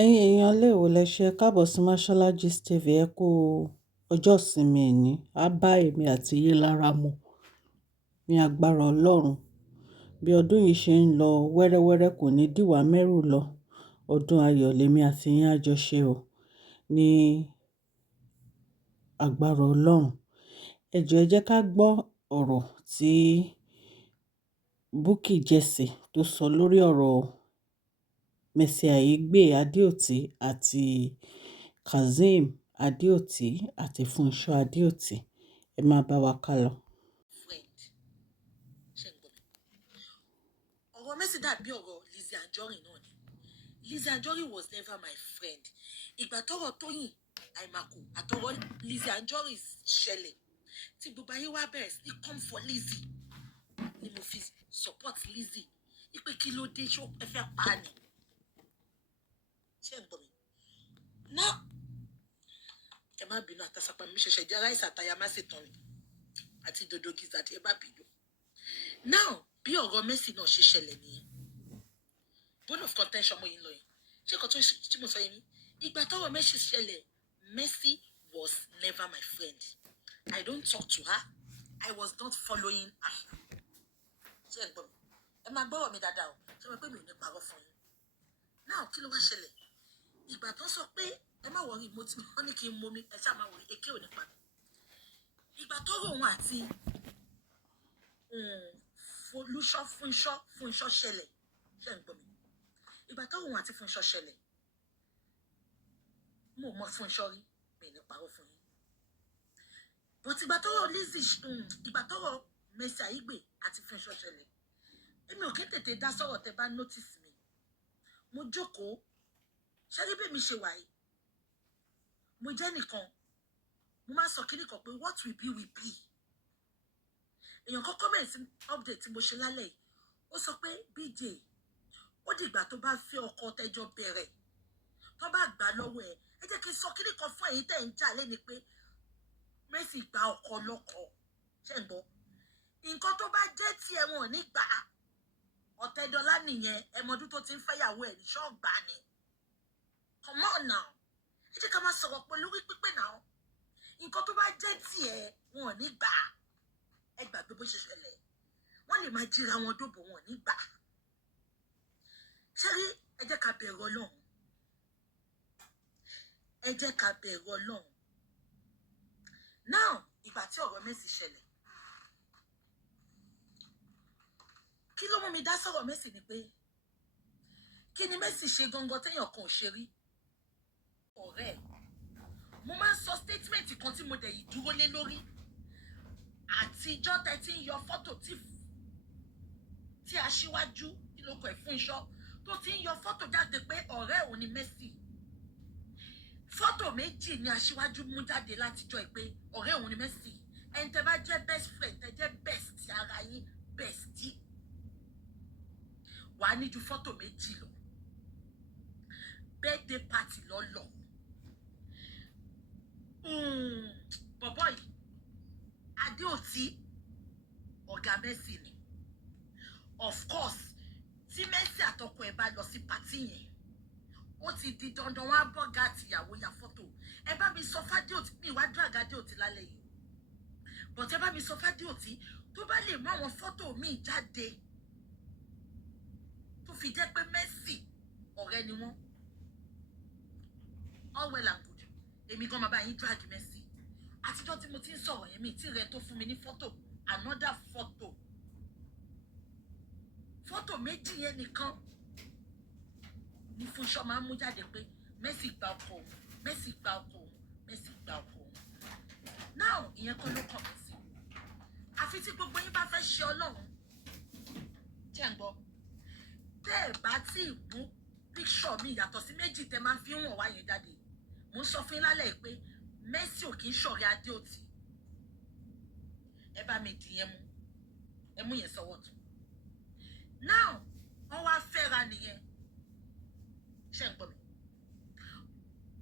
Ẹ̀yin èèyàn ilé ìwò lẹ ṣe káàbọ̀ sí Mashola Gist TV. Ẹ kú ọjọ́ ìsinmi ẹni á bá èmi àti yín lára mu ní agbára Ọlọ́run. Bí ọdún yìí ṣe ń lọ wẹ́rẹ́wẹ́rẹ́ kò ní dìwà mẹ́rù lọ. Ọdún ayọ̀ lèmi àti yín á jọ ṣe o ní agbára Ọlọ́run. Ẹ jọ̀ọ́ ẹ jẹ́ ká gbọ́ ọ̀rọ̀ tí Bukky Jesse tó sọ lórí ọ̀rọ̀ Mercy Aigbe Adeoti àti Kazeem Adeoti àti Funsho Adeoti. Ẹ máa bá wa ká lọ. Friend. Ṣé ń gbọ́ mi? Ọ̀rọ̀ Mercy dàbí ọ̀rọ̀ Lizzy Anjorin náà ni. Lizzy Anjorin was never my friend. Ìgbà tọ́rọ̀ Tóyìn Àìmàkù àtọwọ́ Lizzy Anjorin ṣẹlẹ̀ tí gbogbo ayé wá bẹ̀rẹ̀ sí come for Lizzy ni mo fi support Lizzy ipe kí ló dé ṣó ẹ fẹ́ pa á ni. Ṣé ń gbọ́ mi? Náà ẹ má bínú àtàsápá mi ṣẹ̀ṣẹ̀ jẹ́ ráìsì àtàyà má sì tán ni àti dodo giza tí ẹ bá bínú. Now bí ọ̀rọ̀ Mercy náà ṣe ṣẹlẹ̀ nìyẹn. Bone of contention mo yìí lọ yìí. Ṣé kò tó tí mo sọ yìí ni? Ìgbà tọ́rọ̀ Mercy ṣẹlẹ̀, Mercy was never my friend. I don't talk to her. I was not following her. Ṣé ẹ gbọ́ mi? Ẹ máa gbọ́rọ̀ mi dáadáa o. Ṣé mo pé mi ò ní parọ́ fún yín? Now kí ló wá ṣẹlẹ̀? Ìgbà tó sọ pé ẹ má wọrí mo ti wọ́n ní kí n momi ẹ ṣáà má wọrí èké ò ní pa mi. Ìgbà tọ́rọ̀ òun àti Funsho ṣẹlẹ̀. Ṣé ń gbọ́ mi? Ìgbà tọ́rọ̀ òun àti Funsho ṣẹlẹ̀. Mo mọ Funsho rí mi ní parọ́ fún yín. But ìgbà tọ́rọ̀ Lizzy ìgbà tọ́rọ̀ Mercy Aigbe àti Funsho ṣẹlẹ̀. Èmi ò kí tètè dá sọ̀rọ̀ tẹ́ bá notice mi. Mo jókòó. Ṣé rí bí mi ṣe wà yìí? Mo jẹ́ nìkan. Mo máa sọ kíní kan pé what will be will be. Èèyàn kan comment update tí mo ṣe lálẹ́ yìí. Ó sọ pé BJ ó dìgbà tó bá fẹ́ ọkọ tẹ́jọ́ bẹ̀rẹ̀ tó bá gbà lọ́wọ́ ẹ̀. Ẹ jẹ́ kí n sọ kíní kan fún ẹ̀yin tẹ́ ń jà lẹ́ni pé Mercy gba ọkọ lọ́kọ. Ṣé ń gbọ́? Nǹkan tó bá jẹ́ tí ẹ̀wọ̀n nígbà Ọ̀tẹ́dọ́lá nìyẹn ẹmọdún tó ti ń fẹ́yàwó ẹ̀ ní ṣọ́ọ̀gbà ni. Come on now. Ẹ jẹ́ ká máa sọ̀rọ̀ pẹ̀lú pípé náà. Nǹkan tó bá jẹ́ tí ẹ̀ wọ́n nígbà ẹ gbàgbé bó ṣe ṣẹlẹ̀. Wọ́n lè máa jíra wọn dóbò wọn nígbà. Ṣé rí ẹ jẹ́ ká bẹ̀rù Ọlọ́run. Ẹ jẹ́ ká bẹ̀rù Ọlọ́run. Now ìgbà tí ọ̀rọ̀ Mercy ṣẹlẹ̀. Kí ló mú mi dá sọ̀rọ̀ Mercy ni pé kí ni Mercy ṣe gangan téèyàn kan ò ṣe rí? Ọ̀rẹ́ ẹ̀. Mo máa ń sọ statement kan tí mo dẹ̀ yìí dúró lé lórí. Àtijọ́ tẹ́ tí ń yọ fọ́tò tí aṣíwájú kí ló kọ ẹ̀ Funsho tó ti ń yọ fọ́tò jáde pé ọ̀rẹ́ òun ni Mercy. Fọ́tò méjì ni aṣíwájú mú jáde látijọ́ ẹ̀ pé ọ̀rẹ́ òun ni Mercy. Ẹni tẹ́ bá jẹ́ best friend tẹ́ jẹ́ best ara yín bestie. Wà á ní ju fọ́tò méjì lọ. Birthday party lọ. Bọ̀bọ̀ yìí Adeoti ọ̀gá Mercy ni. Of course tí Mercy àtọkọ ẹ̀ bá lọ sí party yẹn ó ti di dandan wọn á bọ́gà àtìyàwó ya fọ́tò. Ẹ bá mi sọ f'Adeoti mi wá drag Adeoti lálẹ́ yìí. But ẹ bá mi sọ f'Adeoti tó bá lè mú àwọn fọ́tò míì jáde tó fi jẹ́ pé Mercy ọ̀rẹ́ ni wọ́n. All well and good. Èmi gan máa bá yín drag Mercy. Àtijọ́ tí mo ti ń sọ̀rọ̀ yẹn mi tí rẹ̀ tó fún mi ní fọ́tò another photo. Fọ́tò méjì yẹn nìkan ni Funsho máa ń mú jáde pé Mercy gba ọkọ òun, Mercy gba ọkọ òun, Mercy gba ọkọ òun. Now ìyẹn kọ́ ló kàn mí sí. Àfi tí gbogbo yín bá fẹ́ ṣe Ọlọ́run. Ṣé ń gbọ́? Tẹ́ ẹ̀ bá tí ì mú picture mi yàtọ̀ sí méjì tẹ́ máa fi wọ̀n wá yẹn jáde. Mo ń sọ fún yín lálẹ́ pé Mercy ò kì í ṣọ̀rẹ́ Adeoti. Ẹ bá mi dì yẹn mú. Ẹ mú yẹn sọ́wọ́ tún. Now wọ́n wá fẹ́ra nìyẹn. Ṣé ń gbọ́ mi?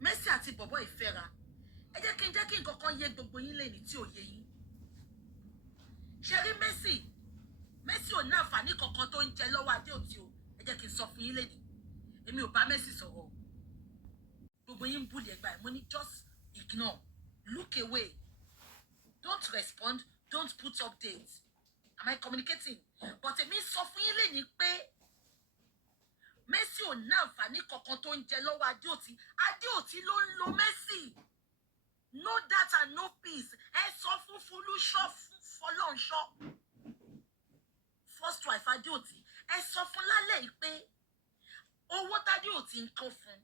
Mercy àti bọ̀bọ̀ ìfẹ́ra. Ẹ jẹ́ kí nǹkan kan yé gbogbo yín lẹ́ni tí ò yé yín. Ṣé rí Mercy ò ní àǹfààní kankan tó ń jẹ lọ́wọ́ Adeoti o. Ẹ jẹ́ kí n sọ fún yín lẹ́ni. Èmi ò bá Mercy sọ̀rọ̀. gbogbo yín bully ẹgbà ẹ̀ mo ní just ignore, look away, don't respond, don't put updates. Am I communicating? But èmi sọ fún yín lẹ́yìn pé Mercy ò ní àǹfààní kankan tó ń jẹ lọ́wọ́ Adéòtí ló ń lo Mercy. No data, no peace. Ẹ sọ fún Folúṣọ́ Fọlọ́runṣọ́ first wife Adéòtí. Ẹ sọ fún lálẹ́ yìí pé owó t'Adéòtí ń kó fún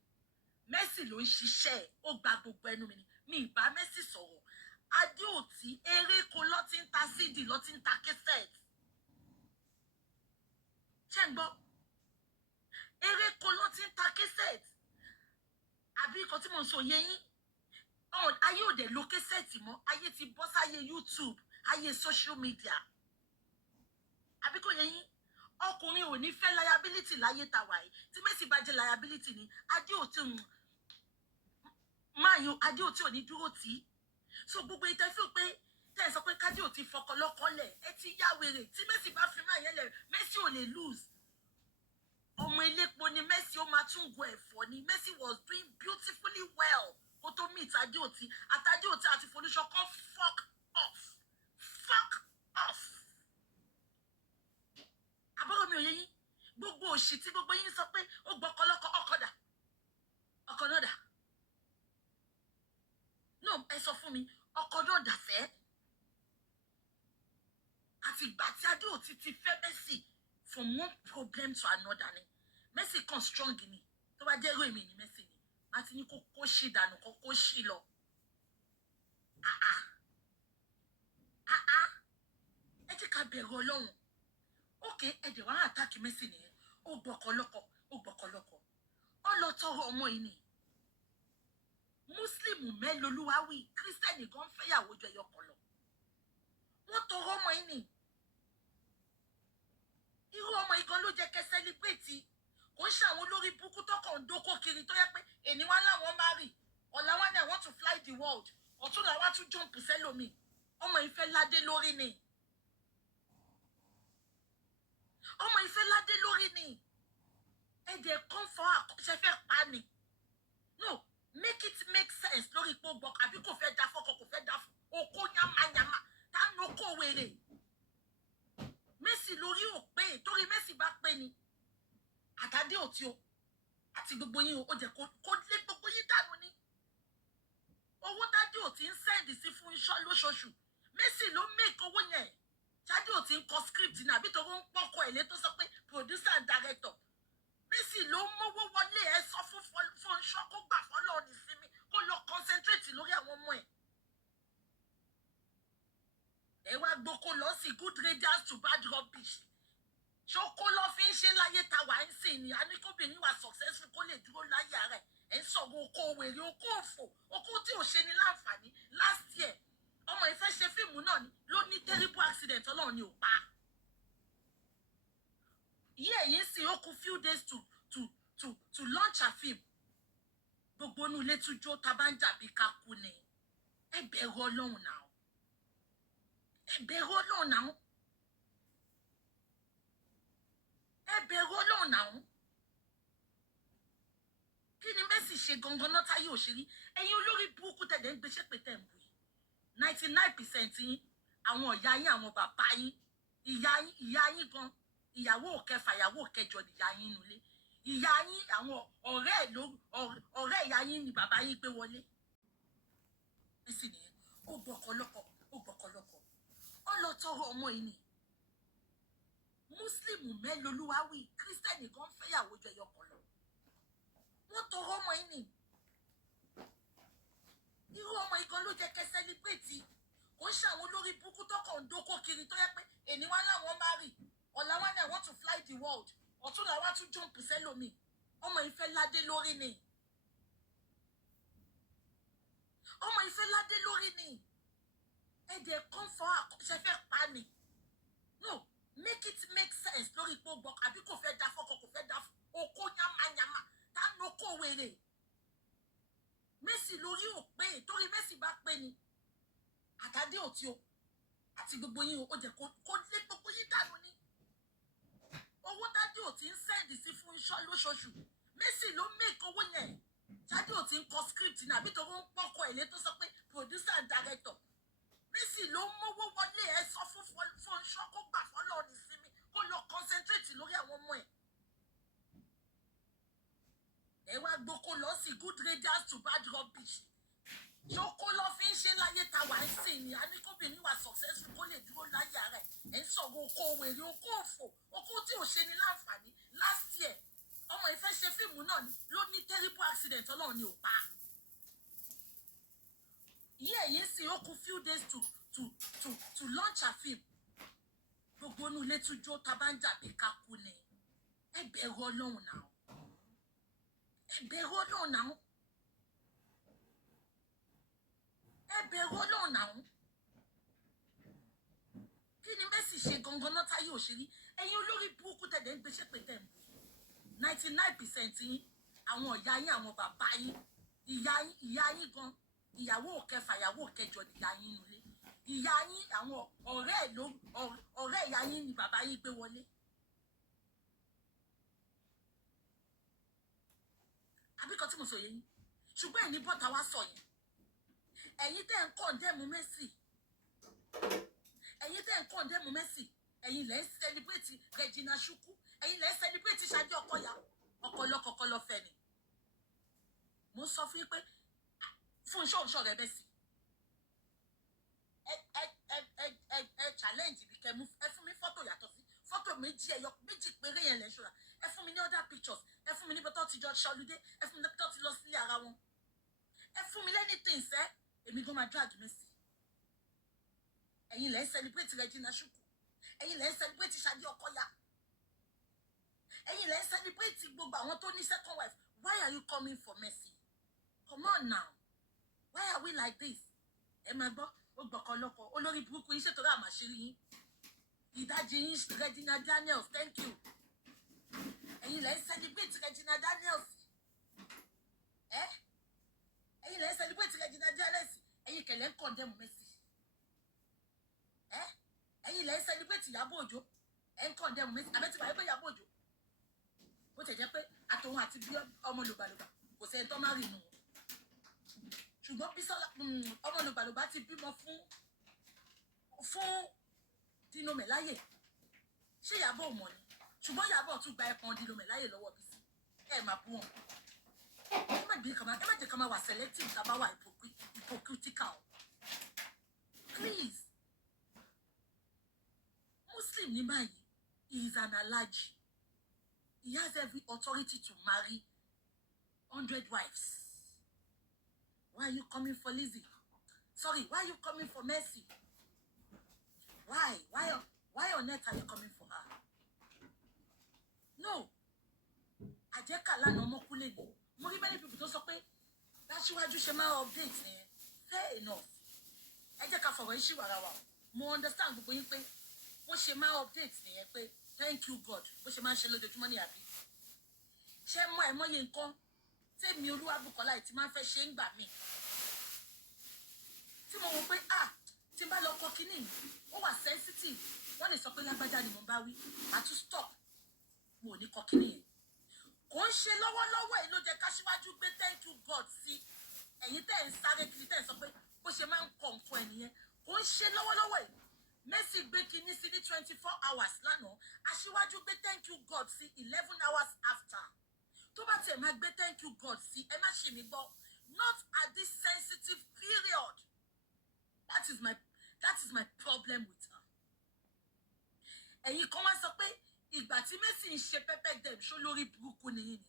Mercy ló ń ṣiṣẹ́ ó gba gbogbo ẹnu mi ni. Mi ì bá Mercy sọ̀rọ̀. Adéòtí eréko ló ti ń ta CD ló ti ń ta cassette. Ṣé ń gbọ́? Eréko ló ti ń ta cassette. Àbí nǹkan tí mo ń sọ yé yín? Ayé òde lo cassette mọ́. Ayé ti bọ́ sáyé YouTube, ayé social media. Àbí kò yé yín? Ọkùnrin ò ní fẹ́ liability láyé ta wà yìí. Tí Mercy bá jẹ́ liability ni Adéòtí Adéòtí ò ní dúró tì í. So gbogbo ìtẹ́fẹ́ pé tẹ́ ẹ sọ pé Adéòtí fọkọ lọ́kọ lẹ̀ ẹ ti yá wèrè. Tí Mercy bá fi máa yẹn lẹ̀ Mercy ò lè lose. Ọmọ elépo ni Mercy ó máa tún go ẹ̀fọ́ ni. Mercy was doing beautifully well kó tó meet Adéòtí. Adéòtí àti Folúṣọ́ kan fuck off. Fuck off. Àbúrò mi ò yé yín. Gbogbo òṣì tí gbogbo yín sọ pé ó gbọ́kọ lọ́kọ ọkọ dà. Ọkọ náà dà. No, ẹ sọ fún mi ọkọ náà dà fẹ́. Àti ìgbà tí Adéòtí ti fẹ́ Mercy from one problem to another ni. Mercy kan strong ni. Tó bá jẹ́ èmi ni Mercy ni. Má ti ní kó ṣì dànù kó ṣì lọ. Ẹ jẹ́ ká bẹ̀rù Ọlọ́run. Okay, ẹ̀dẹ̀ wá àtàkì Mercy nìyẹn. Ó gbọ́kọ lọ́kọ. Ó lọ tọrọ ọmọ yìí ni. Muslim mélòlúwa wí, Christian gan fẹ́yàwó jọ ẹyọ kan lọ. Wọ́n tọrọ ọmọ yìí ni. Irú ọmọ yìí gan ló jẹ́ kẹ́ celebrate. Kò ń ṣàwọn olórí burúkú tó kàn ń dókó kiri tó yẹ pé èní wá láwọn máa rì. Ọ̀la wá náà want to fly the world. Ọ̀tún là wá tún jump sẹ́lòmí. Ọmọ yìí fẹ́ ládé lórí ni. Ọmọ yìí fẹ́ ládé lórí ni. Ẹ̀dẹ̀ kan fọ́ ṣe fẹ́ pa ni. No, make it make sense lórí ipò gbọ́ àbí kò fẹ́ da fọ́kọ kò fẹ́ da fún okó yamayama tá ń okó wèrè. Mercy lórí ò pé torí Mercy bá pé ni Adéòtí o àti gbogbo yín o jẹ́ kó lé gbogbo yín dànù ni. Owó Adéòtí ń send sí fún iṣọ́ lóṣooṣù Mercy ló make owó yẹn. Adéòtí ń kọ script ní àbí tó ń pọ́kọ ẹ̀ lé tó sọ pé producer and director. Mercy ló mówó wọlé ẹ sọ fún Fọlọ́runṣọ́ kó gbà fọ́lọ́ ní sinmi kó lọ concentrate lórí àwọn ọmọ ẹ̀. Ẹ wá gboko lọ sí good radiance to bad rubbish. Ṣókó lọ fi ń ṣe láyé ta wà ń sìn ni. A ní kóbìnrin wà successful kó lè dúró láyé rẹ̀. Ẹ ń sọ̀rọ̀ okó wèrè, okó òfò, okó tí ò ṣe ní láǹfààní. Last year, ọmọ ìfẹ́ ṣe fíìmù náà ni ló ní terrible accident Ọlọ́run ni ò pa. Yìí sì ó kù few days to launch a film. Gbogbo inú ilé tún jó tá bá ń jà bí ká kú ni. Ẹ bẹ̀rù Ọlọ́run náà. Ẹ bẹ̀rù Ọlọ́run náà. Ẹ bẹ̀rù Ọlọ́run náà. Kí ni Mercy ṣe gangan náà táyé òṣèré? Ẹ̀yin olórí burúkú tẹ̀lé ń gbéṣẹ́ pé tẹ̀ ń bù yìí. 99% yín, àwọn ìyá yín, àwọn bàbá yín, ìyá yín gan, ìyàwó kẹfà, ìyàwó kẹjọ ni ìyá yín nulẹ̀. Ìyá yín, àwọn ọ̀rẹ́ ìyá yín ni bàbá yín gbé wọlé. Mercy nìyẹn. Ó gbọ́kọ lọ́kọ. Ó lọ tọrọ ọmọ yìí ni. Muslim mélòlúwa wí, Christian gan fẹ́yàwó jọ ẹyọ kan lọ. Wọ́n tọrọ ọmọ yìí ni. Irú ọmọ yìí gan ló jẹ́ kẹ́ celebrate. Kò ń ṣàwọn olórí burúkú tó kàn ń dókó kiri tó yẹ pé èní wá láwọn máa rì. Ọ̀la wá náà want to fly the world. Ọ̀tún là wá tún jump sẹ́lòmí. Ọmọ yìí fẹ́ ládé lórí ni. Ọmọ yìí fẹ́ ládé lórí ni. Ẹ̀dẹ̀ kan fọ́ ṣe fẹ́ pa ni. No, make it make sense lórí ipò gbọ́ àbí kò fẹ́ da fọ́kọ kò fẹ́ da fún okó yamayama tá ń okó wèrè. Mercy lórí ò pé torí Mercy bá pé ni Adéòtí o àti gbogbo yín o jẹ́ kó lé gbogbo yín dànù ni. Owó Adéòtí ń send sí fún iṣọ́ lóṣooṣù Mercy ló make owó yẹn. Adéòtí ti ń kọ script ní àbí torí ó ń pọ́kọ ilé tó sọ pé producer and director Mercy ló mówó wọlé ẹ sọ fún Fúnṣọ́ kó gbà fọ́lọ́ ní sinmi kó lọ concentrate lórí àwọn ọmọ ẹ̀. Ẹ wá gbókó lọ sí good radars to bad rubbish. Ṣókó lọ fi ń ṣe láyé ta wà ń sìn ní aníkóbìnrin wà successful kó lè dúró láyé rẹ̀. Ẹ ń sọ̀rọ̀ okó wèrè okó òfò okó tí ò ṣe ní láǹfààní last year. Ọmọ ìfẹ́ ṣe fíìmù náà ló ní terrible accident Ọlọ́run ni ò pa. Yìí sì ó kù few days to launch her film. Gbogbo inú ilé tún jó tá bá ń jà bí ká kú ni. Ẹ bẹ̀rù Ọlọ́run náà. Ẹ bẹ̀rù Ọlọ́run náà. Ẹ bẹ̀rù Ọlọ́run náà. Kí ni Mercy ṣe gangan náà táyé òṣèré? Ẹ̀yin olórí burúkú tẹ̀lé ń gbéṣẹ́ pé tẹ̀ ń bù. 99% yín àwọn ìyá yín àwọn bàbá yín ìyá yín gan ìyàwó kẹfà ìyàwó kẹjọ ìyá yín nulẹ̀ ìyá yín àwọn ọ̀rẹ́ ìyá yín ni bàbá yín gbé wọlé. Àbíkọ́ tí mo sọ yẹn ṣùgbọ́n ẹ̀yin bọ́ta wá sọ yẹn ẹ̀yin tẹ́ ń condemn Mercy ẹ̀yin lẹ́ ń celebrate Regina Shukwu ẹ̀yin lẹ́ ń celebrate Ṣadé Ọkọya ọkọlọ́kọ̀ọ́kọ́ fẹ́ ni. Mo sọ fún yín pé fún ṣọ́ọ̀ṣọ́ rẹ Mercy ẹ challenge bí kẹ́ mú ẹ fún mi fọ́tò yàtọ̀ sí fọ́tò méjì péré yẹn lẹ́ ṣọ́ra ẹ fún mi ní other pictures ẹ fún mi níbi tó ti jọ ṣọlúdé ẹ fún mi níbi tó ti lọ sílé ara wọn ẹ fún mi anything sẹ́ èmi gan máa drag Mercy. Ẹ̀yin lẹ́ ń celebrate Regina Shukwu ẹ̀yin lẹ́ ń celebrate Ṣadé Ọkọya ẹ̀yin lẹ́ ń celebrate gbogbo àwọn tó ní second wife. Why are you coming for Mercy? Come on now. Why are we like this? Ẹ máa gbọ́ ó gbọ̀kọ̀lọ́kọ̀ olórí burúkú yín ṣètò àmà ṣe rí yín ìdajì yín Regina Daniels thank you. Ẹ̀yin lẹ́ ń celebrate Regina Daniels ẹ̀yin lẹ́ ń celebrate Regina Daniels ẹ̀yin kẹ̀lẹ́ ń condemn Mercy ẹ̀yin lẹ́ ń celebrate Ìyábọ̀ Òjó ẹ̀ ń condemn Mercy abẹ́tí wàá pé Ìyábọ̀ Òjó ó tẹ̀ jẹ́ pé àtòun àti bí ọmọ lògbàlògbà kò sẹ́ni tó má rí inú wọn ṣùgbọ́n Bísọ́lá ọmọ lògbàlògbà ti bímọ fún Dino Melaye ṣé Ìyábọ̀ ò mọ̀ ni ṣùgbọ́n Ìyábọ̀ tún gba ẹ̀pọ̀n Dino Melaye lọ́wọ́ Bísí ẹ̀ máa bú wọn ẹ má jẹ́ ká máa wà selective ká bá wà hypocritical please. Muslim ní báyìí he is an alhaji. He has every authority to marry 100 wives. Why are you coming for Lizzie? Sorry, why are you coming for Mercy? Why on earth are you coming for her? No. Àjẹ́kà lánàá ọmọkúlé ni. Mo rí many people tó sọ pé Aṣíwájú ṣe máa update yẹn. Fair enough. Ẹ jẹ́ ká fọ̀rọ̀ iṣẹ́ wàrà wa. Mo understand gbogbo yín pé wọ́n ṣe máa update nìyẹn pé thank you God bó ṣe máa ń ṣe lójoojúmọ́ ní àbí. Ṣé mọ ẹ̀ mọ́yé nǹkan tèmi Olúwabùkọ́lá yìí ti máa ń fẹ́ ṣe ń gbà mí. Tí mo wò pé tí n bá lọ kọ kínní ó wà sensitive wọ́n lè sọ pé lágbájá ni mo bá wí màá tún stop mo ò ní kọ kínní yẹn. Kò ń ṣe lọ́wọ́lọ́wọ́ yìí ló jẹ́ káṣíwájú gbé thank you God sí ẹ̀yin tẹ́ ń sáré kiri tẹ́ ń sọ pé bó ṣe máa ń kọ nǹkan ẹ̀ nìyẹn. Kò ń ṣe lọ́wọ́lọ́wọ́ yìí. Mercy gbé kinní sí ní 24 hours lánàá Aṣíwájú gbé thank you God sí 11 hours after. Tó bá tiẹ̀ máa gbé thank you God sí ẹ má ṣe mí gbọ́ not at this sensitive period. That is my problem with her. Ẹ̀yin kan wá sọ pé ìgbà tí Mercy ń ṣe pẹ́pẹ́ dem ṣó lórí burúkú nìyí ni.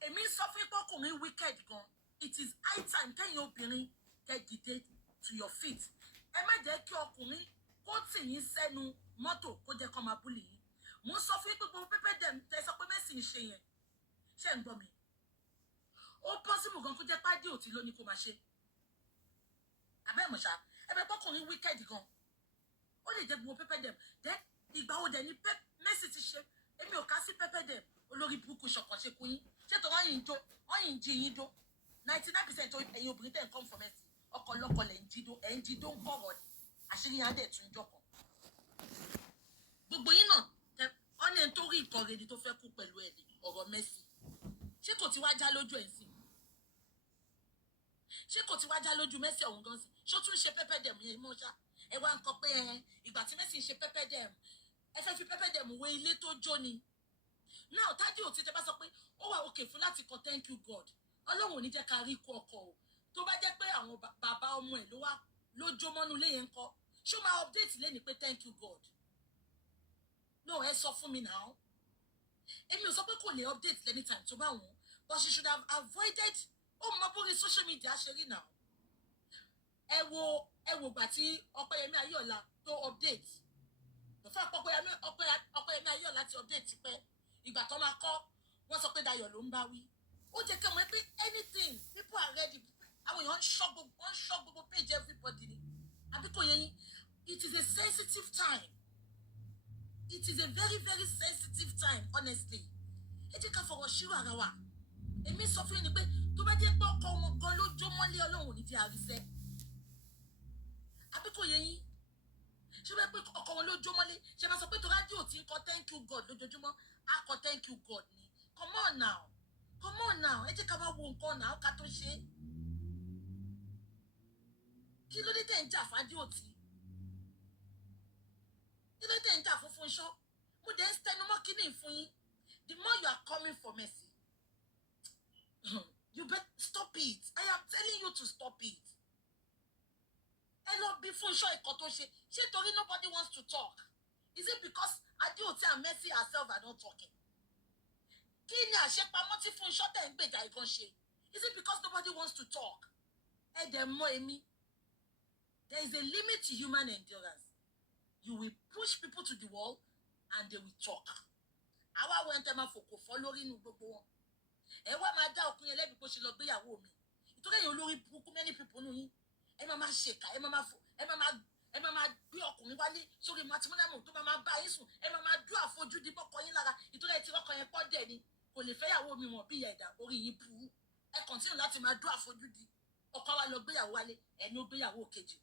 Èmi sọ fún ọkùnrin wicked gan. It is high time kẹ́yìn obìnrin get dìde to your feet. Ẹ má jẹ́ kí ọkùnrin kó tì yín sẹ́nu mọ́tò kó jẹ́ kó máa búlì yín. Mo sọ fún pé gbogbo pẹ́pẹ́ dem tẹ sọ pé Mercy ń ṣe yẹn. Ṣé ń gbọ́ mi? Ó possible gan kó jẹ́ pàdé òtí ló ní kó máa ṣe. Abẹ́mọ̀ṣá ẹbẹ̀ pọ́kùnrin wicked gan. Ó lè jẹ́ gbogbo pẹ́pẹ́ dem. Ìgbà wo dẹ̀ ni Mercy ti ṣe? Èmi ò ká sí pẹ́pẹ́ dem. Olórí burúkú ṣọ̀kan ṣe kú yín. Ṣé tó wọ́n yìí ń jí yín jó? 99% ẹ̀yin obìnrin tẹ̀ ń come for Mercy. Ọkọlọ́kọ lẹ̀ ń jídó ń kọ̀rọ̀ ni àṣírí yẹn á dẹ̀ tún jọkàn. Gbogbo yín náà ọ́nà tó rí ìtọ́rẹ́ ni tó fẹ́ kú pẹ̀lú ẹ̀ ní ọ̀rọ̀ Mercy. Ṣé kò ti wá já lójú ẹ̀ sí? ṣé kò ti wá já lójú Mercy ọ̀hún gan sí ṣó tún ṣe pẹ́pẹ́ dẹ̀mù yẹn mọ́ ṣá ẹ wá ń kọ pé ìgbà tí Mercy ń ṣe pẹ́pẹ́ dẹ̀mù ẹ fẹ́ fi pẹ́pẹ́ dẹ̀mù wo ilé tó jó ni náà Tájí ò ti tẹ bá sọ pé ó wà òkè fún láti kọ thank you God Ọlọ́run ò ní jẹ́ ká rí ikú ọkọ o tó bá jẹ́ pé àwọn bàbá ọmọ ẹ̀ ló jó mọ́nú ilé yẹn ń kọ́ ṣó máa update lẹ́ni pé thank you God no ẹ sọ fún mi náà èmi ò sọ pé kò lè update anytime tó bá wọn but she should have avoided ó mọ bórí social media ṣe rí náà ẹ wo gbà tí Ọpẹ́yẹmí Ayọ̀ọ́lá tó update before Ọpẹ́yẹmí Ayọ̀ọ́lá ti update ti pẹ́ ìgbà tó máa kọ́ wọ́n sọ pé Dayọ̀ ló ń bá wí ó jẹ́ kí wọ́n pé anything people are ready àwọn èèyàn ń ṣọ́ gbogbo page everybody ni àbí kò yẹ yín it is a sensitive time it is a very very sensitive time honestly ẹ jẹ́ ká fọwọ́ ṣírò ara wa èmi sọ fún yín ni pé tó bá jẹ́ pé ọkọ wọn gan ló jó mọ́lé Ọlọ́run ò ní jẹ́ àrísẹ́ àbí kò yẹ yín ṣé wọ́n pé ọkọ wọn ló jó mọ́lé ṣé máa sọ pé tó rádìò tí ń kọ thank you God lójoojúmọ́ á kọ thank you God ni come on now ẹ jẹ́ ká máa wo nǹkan náà ká tó ṣe kí ló dé tẹ̀ ń jà fádìò tí kí ló dé tẹ̀ ń jà fún Fúnṣọ́ mo dẹ̀ ń tẹnumọ́ kíní fún yín the more you are coming for Mercy you better stop it I am telling you to stop it ẹ lọ bí Fúnṣọ́ ẹ̀kọ́ tó ṣe ṣé torí nobody wants to talk is it because Adéòtí and Mercy herself are not talking kí ni àṣepamọ́ tí Fúnṣọ́ tẹ̀ ń gbèjà ìkan ṣe is it because nobody wants to talk ẹ dẹ̀ mọ̀ èmi there is a limit to human endurance you will push people to the wall and they will talk àwa wọ́n tẹ́ máa fòkò fọ́ lórí inú gbogbo wọn ẹ wá máa dá ọkùnrin ẹlẹ́bi bó ṣe lọ gbéyàwó mi ìtọ́jú ẹ̀yìn olórí burúkú many people nù yín ẹ máa ṣèkà ẹ máa gbé ọkùnrin wálé sórí matrimonial tó máa bá yín sùn ẹ máa dún àfojúdi bọ́kọ yín lára ìtọ́jú ẹ̀ tí ọkọ yẹn pọ́ dẹ̀ ni kò lè fẹ́yàwó mi wọ̀n bí ìyá ẹ̀dá orí yín burú ẹ kọ̀ntínú láti máa dún àfojúdi ọkọ wa lọ gbéyàwó wálé ẹni ó gbéyàwó kejì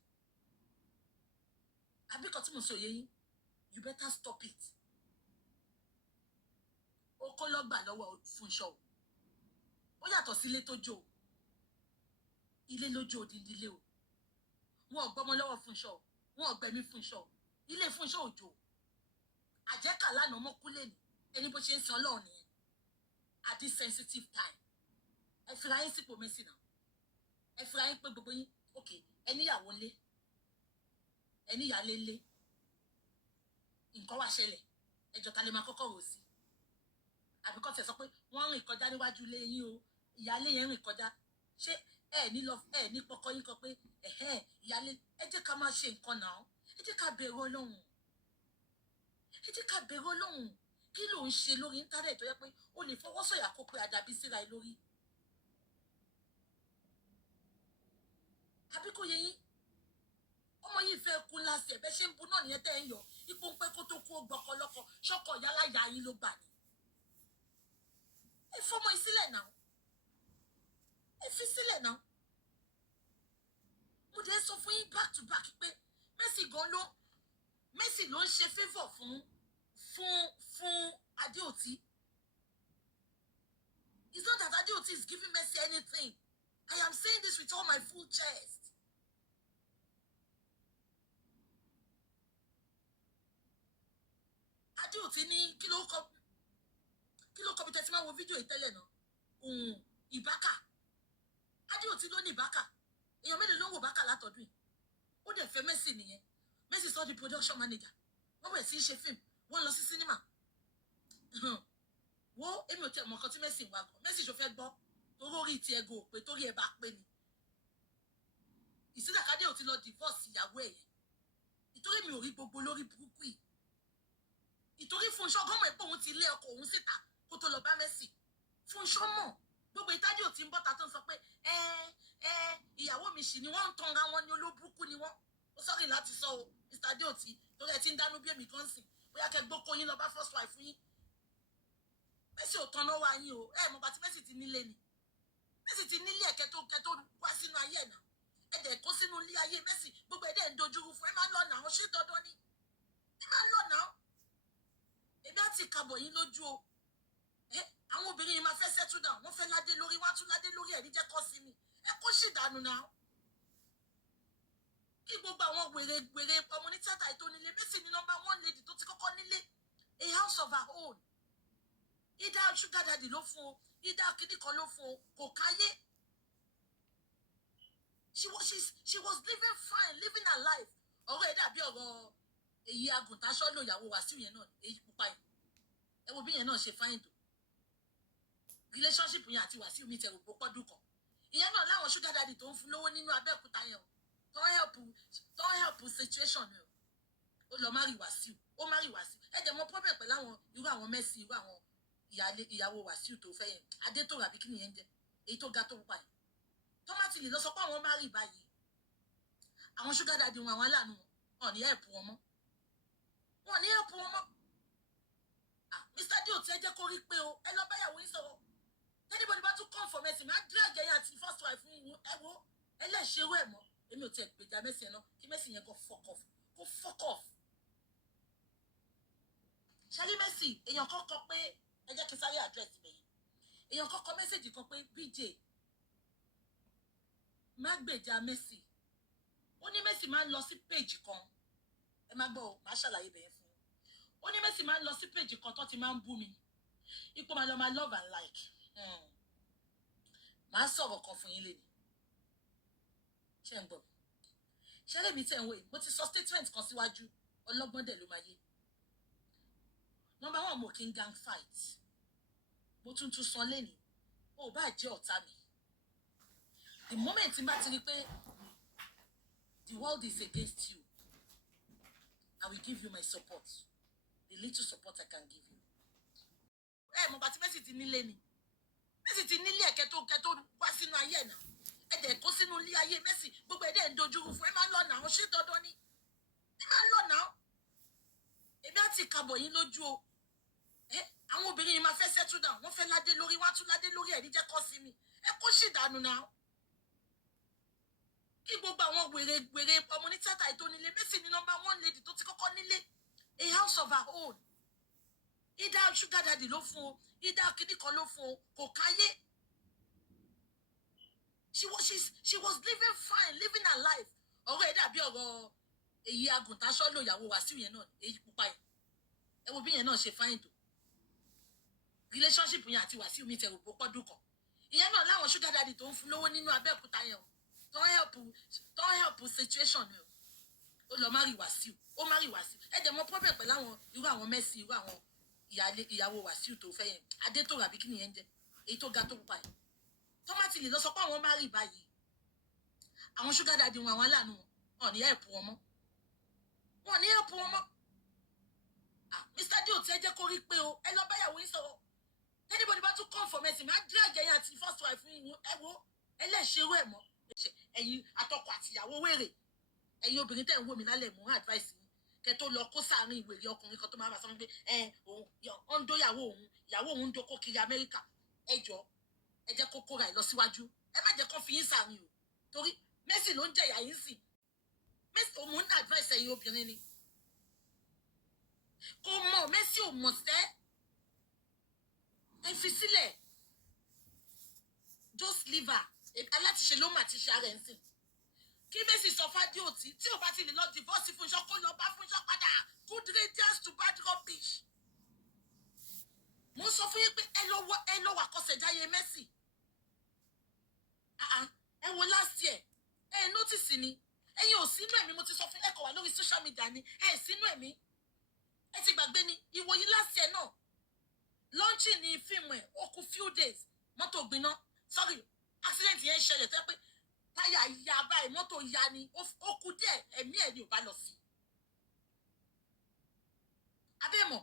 àbíkọ tí mo sọ yé yín you better stop it ó kó lọ́gbà lọ́wọ́ Fúnṣọ́ ó yàtọ̀ sí ilé tó jó ilé ló jó odindi ilé o wọn ò gbọ́mọ lọ́wọ́ Fúnṣọ́ wọn ò gbẹ̀mí Fúnṣọ́ ilé Fúnṣọ́ òjò àjẹkà lánàá mọ́kúlẹ̀ ní ẹni bó ṣe ń san Ọlọ́run nìyẹn at this sensitive time ẹ fira yín sípò Mercy náà ẹ fira yín pé gbogbo yín ok ẹníyàwó ńlé ẹníyàlé ńlé nǹkan wá ṣẹlẹ̀ ẹjọ́ ta lè máa kọ́kọ́ rò sí àbíkọ́ tẹ̀ sọ pé wọ́n rìn kọjá níwájú ilé yín o ìyáálé yẹn rìn kọjá ṣé ẹ ní pọkọ yín kan pé ìyáálé ẹ jẹ́ ká máa ṣe nǹkan náà ẹ jẹ́ ká bẹ̀rù Ọlọ́run kí ló ń ṣe lórí íńtánẹ̀tì tó yẹ pé o lè fọwọ́ sọ̀yà kó pé àdàbí síra ẹ lórí àbí kò yẹ yín ọmọ yìí fẹ́ kú lásìẹ̀ bẹ́ẹ̀ ṣe ń bu náà nìyẹn tẹ́ ń yọ ipò ń pẹ́ kó tó kú ó gbọ́kọ lọ́kọ ṣọ́kọ yálà yà yín ló gbà ní ẹ fọmọ yìí sílẹ̀ náà ẹ fi sílẹ̀ náà mo dé sọ fún yín back to back pé Mercy ló ń ṣe favour fún Adéòtí it's not that Adéòtí is giving Mercy anything I am saying this with all my full chest Adéòtí ní kí ló kọ bí tẹ́tí máa wo fídíò ìtẹ́lẹ̀ náà ìbákà Adéòtí ló ní ìbákà èèyàn mélòó ló ń wò bákà látọ̀dún yìí ó dẹ̀ fẹ́ Mercy nìyẹn Mercy sọ di production manager wọ́n bẹ̀rẹ̀ sí í ṣe fíìmù wọ́n lọ sí sinimá wo èmi ò tẹ̀ mọ̀ nǹkan tí Mercy wà gan Mercy ṣo fẹ́ gbọ́ torí orí ti ẹ̀gọ́ òpè torí ẹ̀ bá pé ni ìsídàkadé ò ti lọ divorce ìyàwó ẹ̀ yẹn ìtorí mi ò rí gbogbo lórí burúkú yìí ìtorí Fúnṣọ́ gọ́mọ̀ ẹ̀ pé òun ti lé ọkọ òun síta kó tó lọ bá Mercy Fúnṣọ́ mọ̀ gbogbo ìtajì ò ti ń bọ́ta tó ń sọ pé ìyàwó mi sì ni wọ́n ń tanra wọn ní olóburúkú ni wọ́n ó sọ́rí láti sọ o Mr. Adéòtí torí ẹ ti ń dánú bí èmi kan sìn bóyá kẹ gbókò yín lọ bá first wife yín Mercy ò tanná wá yín o mọ̀ bá ti Mercy ti nílé ni Mercy ti nílé ẹ̀ kẹtó wá sínú ayé ẹ̀ náà ẹ dẹ̀ kó sínú ilé ayé Mercy gbogbo ẹ̀ dẹ̀ ń dojúrú fún ẹ máa ń lọ náà ṣé dandan ni ẹ máa ń lọ náà èmi á ti kàbọ̀ yín lójú o àwọn obìnrin yìí máa fẹ́ settle down wọ́n fẹ́ ládé lórí wọ́n á tún ládé lórí ẹ̀ ní jẹ́ kọ́ sí mi ẹ kó sì dànù náà wèrè ọmọ ní tíátà ètò nílé. Mercy ni number 1 lady tó ti kọ́kọ́ nílé, a house of her own. Either sugar daddy ló fún o, either kìdí kan ló fún o, kò káyé. She was living fine, living her life. Ọ̀rọ̀ ẹ̀ dàbí ọ̀rọ̀ èyí àgùntàn aṣọ lò ìyàwó Wàsíù yẹn náà, èyí pupa yìí. Ẹ wo bí yẹn náà ṣe fine tó. Relationship yẹn àti Wàsíù mi tẹ̀rù bó pọ́dún kan. Ìyẹn náà láwọn sugar daddy tó ń fún lówó nínú Abẹ́òkúta yẹn o. Tó help situation yẹn o. Ó lọ marry Wàsíù, ó marry Wàsíù. Ẹ jẹ́ mọ problem pẹ̀lú àwọn irú àwọn Mercy, irú àwọn ìyàwó Wàsíù tó fẹ́ yẹn. Adétòrò àbí kí ni yẹn jẹ́? Èyí tó ga tó pupa yìí. Tọ́mátì lè lọ sọ pé àwọn marry báyìí. Àwọn sugar daddy wọn, àwọn aláàánú wọn ní help wọn mọ́. Wọn ní help wọn mọ́. Mr. Dio tí ẹ jẹ́ kó rí pé o, ẹ lọ báyàwó yín sọ̀rọ̀. Anybody bá tún come for Mercy, máa drag ẹ̀yìn àti first wife fún yín. Ẹ wo, ẹ lè ṣe irú ẹ̀ mọ́. Èmi ò tiẹ̀ gbèjà Mercy yẹn náà, kí Mercy yẹn kó fuck off. Kó fuck off. Ṣẹ́rí Mercy, èèyàn kan kọ pé, ẹ jẹ́ kí n sáré address ibẹ̀ yìí. Èèyàn kan kọ message kan pé BJ má gbèjà Mercy. Ó ní Mercy máa ń lọ sí page kan. Ẹ má gbọ́ o, máa ṣàlàyé bẹ̀yẹn fún yín. Ó ní Mercy máa ń lọ sí page kan tó ti máa ń bú mi. Ipò máa lọ máa love and like. Máa sọ̀rọ̀ kan fún yín lénìí. Ṣé ń gbọ́? Ṣé lèmi tẹ̀ ń wò yìí? Mo ti sọ statement kan síwájú. Ọlọ́gbọ́n dẹ̀ ló máa yé. Number 1, mo kí n gang fight. Mo tún sọ lénìí. Ó bá jẹ́ ọ̀tá mi. The moment tí n bá ti rí pé the world is against you, I will give you my support. The little support I can give you. Mo bá ti Mercy ti nílé ni. Mercy ti nílé ẹ̀kẹ́ tó wá sínú ayé ẹ̀ náà. Ẹ dẹ̀ kó sínú ilé ayé Mercy. Gbogbo ẹ̀dẹ̀ ń dojúrú fún ẹ máa ń lọ náà. Ṣé dandan ni? Ẹ máa ń lọ náà. Èmi á ti kàbọ̀ yín lójú o. Àwọn obìnrin yìí máa fẹ́ settle down. Wọ́n fẹ́ ládé lórí, wọ́n á tún ládé lórí ẹ̀ ní jẹ́ kọ́ sí mi. Ẹ kó sì dànù náà. Kí gbogbo àwọn wèrè ọmọ ní tíátà ètò nílé. Mercy ni number 1 lady tó ti kọ́kọ́ nílé, a house of her own. Either sugar daddy ló fún o, either kìdí kan ló fún o, kò káyé. She was living fine, living her life. Ọ̀rọ̀ ẹ̀ dàbí ọ̀rọ̀ èyí àgùntàn aṣọ lò ìyàwó Wàsíù yẹn náà, èyí pupa yìí. Ẹ wo bí yẹn náà ṣe fine tó. Relationship yẹn àti Wàsíù mi tẹ̀rù bó pọ́dún kan. Ìyẹn náà láwọn sugar daddy tó ń fún lówó nínú Abẹ́òkúta yẹn o. Tó help situation yẹn o. Ó lọ marry Wàsíù, ó marry Wàsíù. Ẹ jẹ́ mọ problem pẹ̀lú àwọn irú àwọn Mercy, irú àwọn ìyàwó Wàsíù tó fẹ́ yẹn. Adétòrò àbí kí ni yẹn jẹ́? Èyí tó ga tó pupa yìí. Tọ́mátì lè lọ sọ pé àwọn marry báyìí. Àwọn sugar daddy wọn, àwọn aláàánú wọn ní help wọn mọ́. Wọn ní help wọn mọ́. Mr. Dio tí ẹ jẹ́ kó rí pé o, ẹ lọ báyàwó yín sọ̀rọ̀. Anybody bá tún come for Mercy, máa drag ẹ̀yìn àti first wife fún yín. Ẹ wo, ẹ lè ṣe irú ẹ̀ mọ́. Ẹ̀yin àtọkọ àti ìyàwó wèrè. Ẹ̀yin obìnrin tẹ́ ń wò mí lálẹ́ mú advice yín. Kẹ́ tó lọ kó sáàrin ìwèrè ọkùnrin kan tó máa bá sọ pé ó ń dó ìyàwó òun ń dókó kiri Amẹ́ríkà. Ẹ jọ̀ọ́, ẹ jẹ́ kó kóra ẹ̀ lọ síwájú. Ẹ má jẹ́ kó fi yín sáàrin o. Torí Mercy ló ń jẹ̀yà yín sí. Mercy ò mú ní advice ẹ̀yin obìnrin ni. Kò mọ̀, Mercy ò mọ̀ sẹ́. Ẹ fi sílẹ̀. Just leave her. Alátiṣe ló mà ti ṣe ara ẹ̀ ń sìn. Kí Mercy sọ f'Adéòtí tí ò bá ti lè lọ divorce fún iṣọ́ kó lọ bá fún iṣọ́ padà. Good riddance to bad rubbish. Mo sọ fún yín pé ẹ lọ wà kọsẹ̀jáyé Mercy. Ẹ wo last year. Notice ni. Ẹ̀yin ò sínú ẹ̀mí, mo ti sọ fún ẹ kọ̀ wá lórí social media ni. Ẹ sínú ẹ̀mí. Ẹ ti gbàgbé ni. Ìwòyí last year náà. Launching ni fíìmù ẹ̀, ó kù few days. Mọ́tò gbiná. Sorry, accident yẹn ṣẹlẹ̀ tẹ́ pé táyà ya báyìí, mọ́tò ya ni. Ó kù díẹ̀, ẹ̀mí ẹ̀ ni ò bá lọ sí. Abẹ́mọ̀,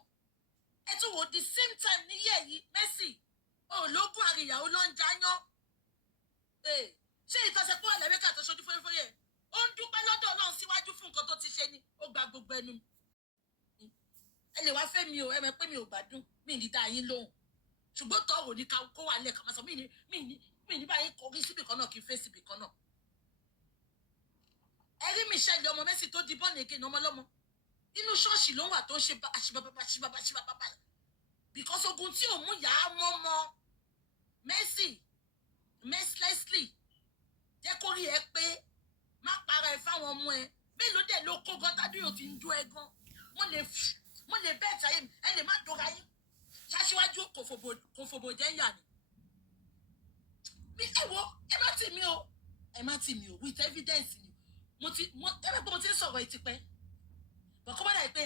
ẹ tún wo the same time ní yẹ̀ yìí Mercy. Ológun àríyàwó ló ń jayán. Ṣé ìtọ́sẹ̀kọ́ Amẹ́ríkà tó ṣojú fúnfúnrí ẹ̀? Ó ń dúpẹ́ lọ́dọ̀ Ọlọ́run síwájú fún nǹkan tó ti ṣe ni. Ó gba gbogbo ẹnu. Ẹ lè wá fẹ́ mi o, ẹ mọ̀ pé mi ò gbádùn, mi ní dá yín lóhùn. Ṣùgbọ́n tọ́rọ̀ ní kó wà lẹ́ẹ̀kan máa sọ mí ní báyìí kọrí síbì kan náà kí n fẹ́ síbì kan náà. Ẹ rí Michelle ọmọ Mercy tó di born again ọmọlọ́mọ. Inú ṣọ́ọ̀ṣì ló wà tó ń ṣe àṣìbàbà. Because ogun tí ò mú yà á mọ́mọ́ Mercy mercilessly jẹ́ kó rí ẹ pé má para ẹ fáwọn ọmọ ẹ. Mélòó dẹ̀ dẹ̀ ló kó gan tàbí ò ti ń dún ẹ gan mo lè bẹ́ẹ̀ táyé mi ẹ lè má dọ́ra yín ṣáṣíwájú kò fòbò jẹ́ yà ni bí ẹ wo ẹ má tì mí o with evidence ni ẹ bẹ pé mo ti ń sọ̀rọ̀ ìtìpẹ́ bọ̀ kọ́ bá dà pé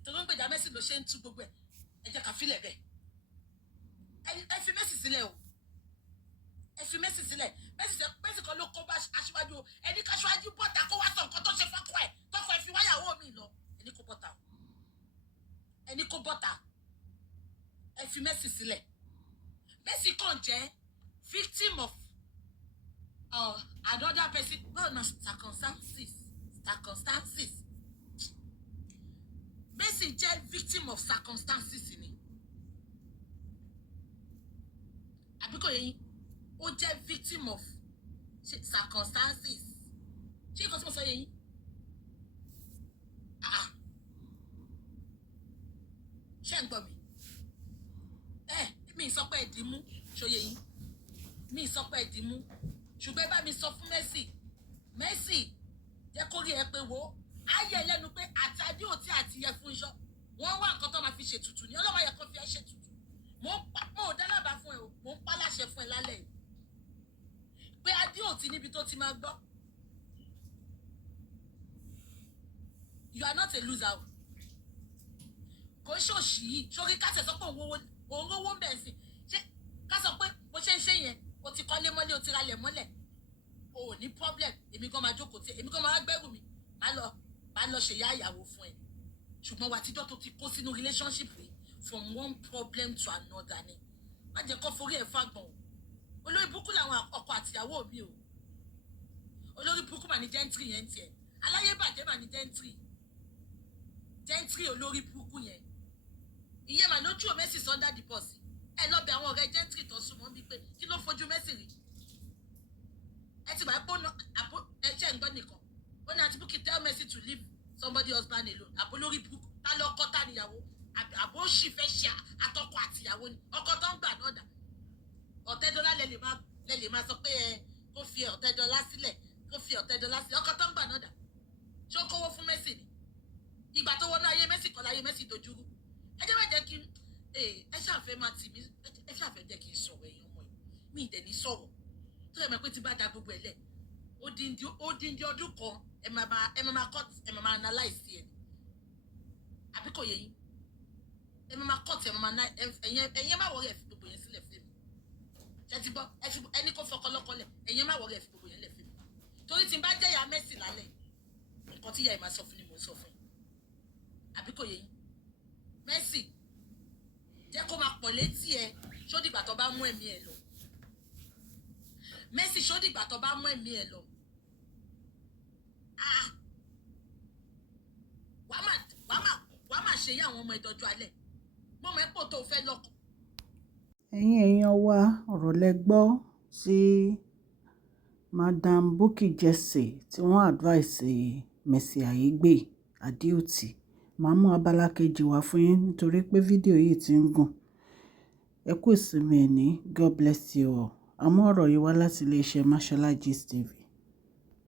ìtọ́jú ń gbèjà Mercy ló ṣe ń tú gbogbo ẹ jẹ́ ká filẹ̀ bẹ́ẹ̀ ẹ fi Mercy sílẹ̀ o ẹ fi Mercy sílẹ̀ Mercy kan ló kó bá aṣíwájú o ẹni ká aṣíwájú bọ́ta kó wá sọ nǹkan tó ṣe fọ́kọ ẹ̀ tọkọ ẹ̀ fi wáyàwó mi lọ ẹni kó bọ́ta ẹni kó bọ́ta ẹ fi Mercy sílẹ̀ Mercy kàn jẹ́ victim of another person well na circumstances Mercy jẹ́ victim of circumstances ni àbíkò yẹn ó jẹ́ victim of circumstances ṣé nǹkan tí mo sọ yẹn ṣé ń gbọ́ mi mi sọ pé ẹ̀dínmú ṣòye yín mi sọ pé ẹ̀dínmú ṣùgbọ́n ẹ bá mi sọ fún Mercy jẹ́ kó rí ẹ pé wo ayé lẹ́nu pé àti Adéòtí àti yẹ fún iṣọ́ wọ́n wá nǹkan tó máa fi ṣètùtù ní ọlọ́mọ yẹ kó fi ẹ ṣètùtù mo ò dálábàá fún ẹ o mo ń pa láṣẹ fún ẹ lálẹ́ yìí pé Adéòtí níbi tó ti máa gbọ́ you are not a loser o kò ṣòṣì yìí sórí kásẹ̀ sọ pé òun rówó ń bẹ̀ sí ṣé ká sọ pé bó ṣe ń ṣe yẹn o ti kọ́lé mọ́lé o ti ralẹ̀ mọ́lẹ̀ o ò ní problem èmi gan máa jókòó tí èmi gan máa gbẹ́rù mi máa lọ ṣèyá ìyàwó fún ẹ ṣùgbọ́n wà tíjọ́ tó ti kó sínú relationship rẹ from one problem to another ni má jẹ́ kó forí ẹ̀ fàgbọ̀n o olórí burúkú làwọn ọkọ àtìyàwó mi o olórí burúkú mà ní gentry yẹn tiẹ̀ aláyé bàjẹ́ mà ní gentry olórí burúkú yẹn ìyẹn mà lójú o Mercy under the bus ẹ lọ bẹ àwọn ọ̀rẹ́ gentry tó súnmọ́ bí pé kí ló fojú Mercy rí ẹ ti máa gbóná ẹ jẹ́ ń gbọ́ nìkan ó ní àti Bukky tell Mercy to leave somebody husband alone àbó lórí burúkú tá lọ ọkọ tá níyàwó àbó sì fẹ́ ṣe àtọkọ àtìyàwó ni ọkọ tó ń gbà náà dà Ọ̀tẹ́dọ́lá lẹ lè máa sọ pé kó fi Ọ̀tẹ́dọ́lá sílẹ̀ ọkọ tó ń gbà náà dà ṣé ó kówó fún Mercy ni ìgbà tó wọnú ayé Mercy kan láyé Mercy dojúrú ẹ jẹ́ má jẹ́ kí ẹ ṣàfẹ́ máa tì mí ẹ ṣàfẹ́ jẹ́ kí n sọ̀rọ̀ ẹ̀yin ọmọ yìí mi ìdẹ̀ ní sọ̀rọ̀ tó yẹ mọ̀ pé ti bá da gbogbo ẹ̀ lẹ̀ odindi ọdún kan ẹ máa cut ẹ máa analyse ẹ àbí kò yẹ yín ẹ máa cut ẹ máa ẹ̀yin má wọrí ẹ fi gbogbo yẹn sílẹ̀ fún mi ṣe ti gbọ́ ẹni kò fọkọ lọ́kọ lẹ̀ ẹ̀yin má wọrí ẹ fi gbogbo yẹn lẹ̀ fún mi torí tí n bá jẹ́ ìyá Mercy lálẹ́ nǹkan tí ìyá ẹ̀ máa sọ fún ni mò ń sọ fún yín àbí kò yẹ yín Mercy jẹ́ kó máa pọ̀ létí ẹ ṣó dìgbà tó bá mú ẹ̀mí ẹ lọ Mercy ṣó dìgbà tó bá mú ẹ̀mí ẹ lọ wàá máa ṣe yá àwọn ọmọ ìdọ́jú alẹ́ mo mọ̀ ẹ́ pò tó fẹ́ lọ́kọ̀. ẹ̀yin èèyàn wa ọ̀rọ̀ lẹ gbọ́ sí Madam Bukky Jesse tí wọ́n advice Mercy Aigbe Adéòtí màá mú abala kejì wá fún yín nítorí pé fídíò yìí ti ń gùn ẹ kú ìsinmi ẹ̀ní God bless you all àmọ́ ọ̀rọ̀ yìí wá láti iléeṣẹ́ Mashola Gist TV.